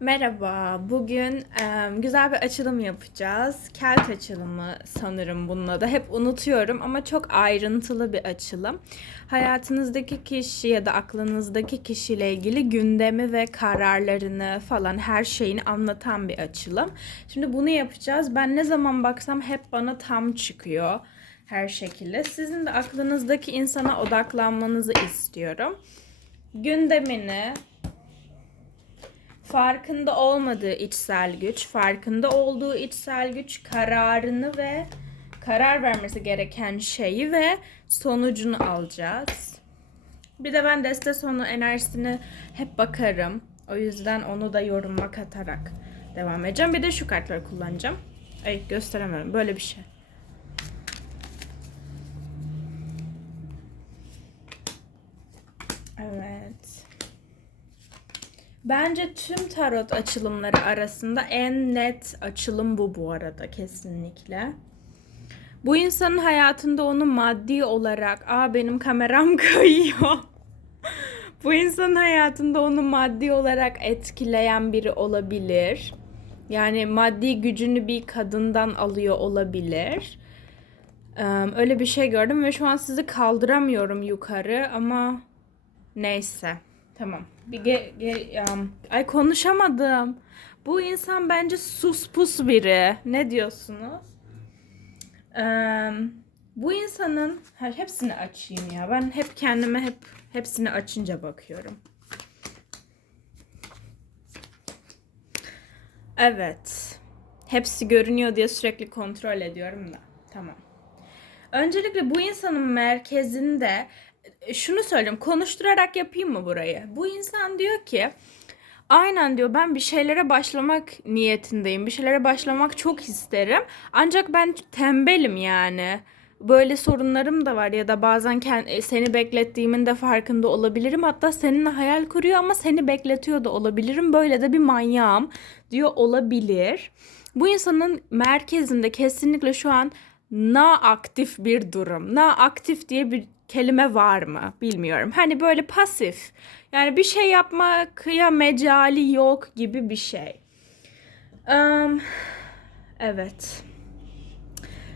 Merhaba, bugün em, güzel bir açılım yapacağız. Kelt açılımı sanırım bunun adı. Hep unutuyorum ama çok ayrıntılı bir açılım. Hayatınızdaki kişi ya da aklınızdaki kişiyle ilgili gündemi ve kararlarını falan her şeyini anlatan bir açılım. Şimdi bunu yapacağız. Ben ne zaman baksam hep bana tam çıkıyor her şekilde. Sizin de aklınızdaki insana odaklanmanızı istiyorum. Gündemini, farkında olmadığı içsel güç, farkında olduğu içsel güç kararını ve karar vermesi gereken şeyi ve sonucunu alacağız. Bir de ben deste sonu enerjisini hep bakarım. O yüzden onu da yoruma katarak devam edeceğim. Bir de şu kartları kullanacağım. Ay gösteremiyorum. Böyle bir şey. Evet. Bence tüm tarot açılımları arasında en net açılım bu bu arada kesinlikle. Bu insanın hayatında onu maddi olarak, aa benim kameram kayıyor. bu insanın hayatında onu maddi olarak etkileyen biri olabilir. Yani maddi gücünü bir kadından alıyor olabilir. Öyle bir şey gördüm ve şu an sizi kaldıramıyorum yukarı ama neyse. Tamam. Bir ge, ge- um, ay konuşamadım. Bu insan bence sus pus biri. Ne diyorsunuz? Eee, bu insanın ha, hepsini açayım ya. Ben hep kendime hep hepsini açınca bakıyorum. Evet. Hepsi görünüyor diye sürekli kontrol ediyorum da. Tamam. Öncelikle bu insanın merkezinde şunu söyleyeyim. Konuşturarak yapayım mı burayı? Bu insan diyor ki aynen diyor ben bir şeylere başlamak niyetindeyim. Bir şeylere başlamak çok isterim. Ancak ben tembelim yani. Böyle sorunlarım da var ya da bazen e, seni beklettiğimin de farkında olabilirim. Hatta seninle hayal kuruyor ama seni bekletiyor da olabilirim. Böyle de bir manyağım diyor olabilir. Bu insanın merkezinde kesinlikle şu an na aktif bir durum. Na aktif diye bir kelime var mı bilmiyorum. Hani böyle pasif. Yani bir şey yapmaya mecali yok gibi bir şey. Em, evet.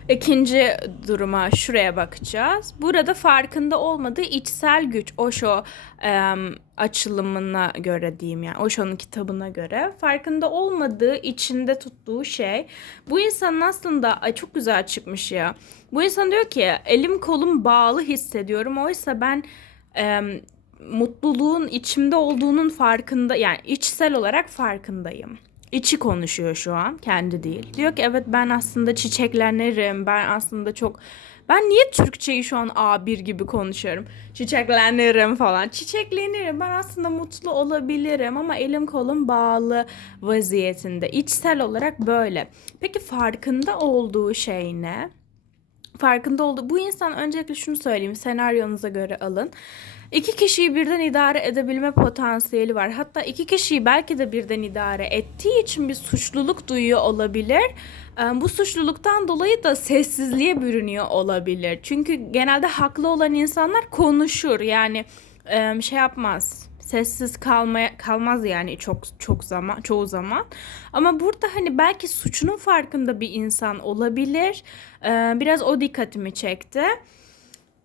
İkinci duruma şuraya bakacağız. Burada farkında olmadığı içsel güç. Osho em, açılımına göre diyeyim yani. Osho'nun kitabına göre. Farkında olmadığı içinde tuttuğu şey. Bu insanın aslında ay çok güzel çıkmış ya. Bu insan diyor ki elim kolum bağlı hissediyorum. Oysa ben em, mutluluğun içimde olduğunun farkında yani içsel olarak farkındayım. İçi konuşuyor şu an, kendi değil. Diyor ki evet ben aslında çiçeklenirim. Ben aslında çok ben niye Türkçeyi şu an A1 gibi konuşuyorum? Çiçeklenirim falan. Çiçeklenirim. Ben aslında mutlu olabilirim ama elim kolum bağlı vaziyetinde. İçsel olarak böyle. Peki farkında olduğu şey ne? farkında oldu. Bu insan öncelikle şunu söyleyeyim senaryonuza göre alın. İki kişiyi birden idare edebilme potansiyeli var. Hatta iki kişiyi belki de birden idare ettiği için bir suçluluk duyuyor olabilir. Bu suçluluktan dolayı da sessizliğe bürünüyor olabilir. Çünkü genelde haklı olan insanlar konuşur. Yani şey yapmaz sessiz kalmaya kalmaz yani çok çok zaman çoğu zaman. Ama burada hani belki suçunun farkında bir insan olabilir. Ee, biraz o dikkatimi çekti.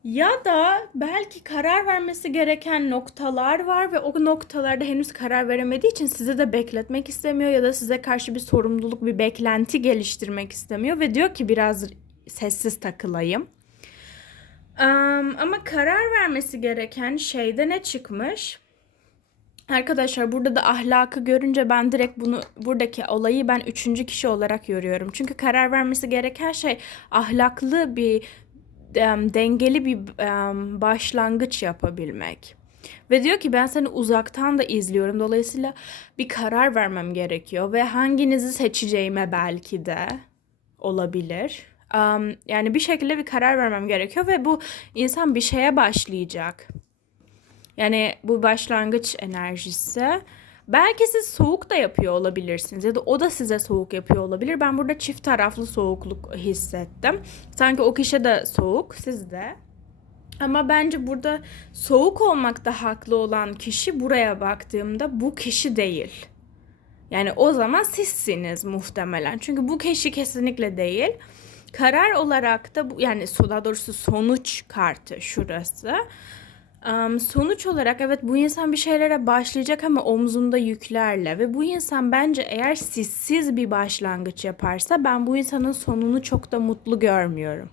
Ya da belki karar vermesi gereken noktalar var ve o noktalarda henüz karar veremediği için sizi de bekletmek istemiyor ya da size karşı bir sorumluluk, bir beklenti geliştirmek istemiyor ve diyor ki biraz sessiz takılayım. Am, ama karar vermesi gereken şeyde ne çıkmış? Arkadaşlar burada da ahlakı görünce ben direkt bunu buradaki olayı ben üçüncü kişi olarak görüyorum. Çünkü karar vermesi gereken şey ahlaklı bir dengeli bir başlangıç yapabilmek. Ve diyor ki ben seni uzaktan da izliyorum. Dolayısıyla bir karar vermem gerekiyor ve hanginizi seçeceğime belki de olabilir. Am, yani bir şekilde bir karar vermem gerekiyor ve bu insan bir şeye başlayacak. Yani bu başlangıç enerjisi. Belki siz soğuk da yapıyor olabilirsiniz ya da o da size soğuk yapıyor olabilir. Ben burada çift taraflı soğukluk hissettim. Sanki o kişi de soğuk, siz de. Ama bence burada soğuk olmakta haklı olan kişi buraya baktığımda bu kişi değil. Yani o zaman sizsiniz muhtemelen. Çünkü bu kişi kesinlikle değil. Karar olarak da bu yani daha doğrusu sonuç kartı şurası. Am, sonuç olarak evet bu insan bir şeylere başlayacak ama omzunda yüklerle ve bu insan bence eğer sizsiz bir başlangıç yaparsa ben bu insanın sonunu çok da mutlu görmüyorum.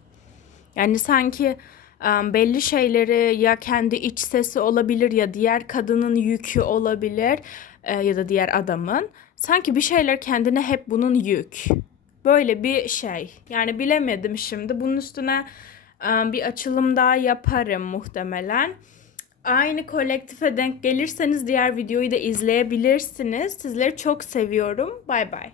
Yani sanki em, belli şeyleri ya kendi iç sesi olabilir ya diğer kadının yükü olabilir e, ya da diğer adamın. Sanki bir şeyler kendine hep bunun yük. Böyle bir şey. Yani bilemedim şimdi. Bunun üstüne bir açılım daha yaparım muhtemelen. Aynı kolektife denk gelirseniz diğer videoyu da izleyebilirsiniz. Sizleri çok seviyorum. Bay bay.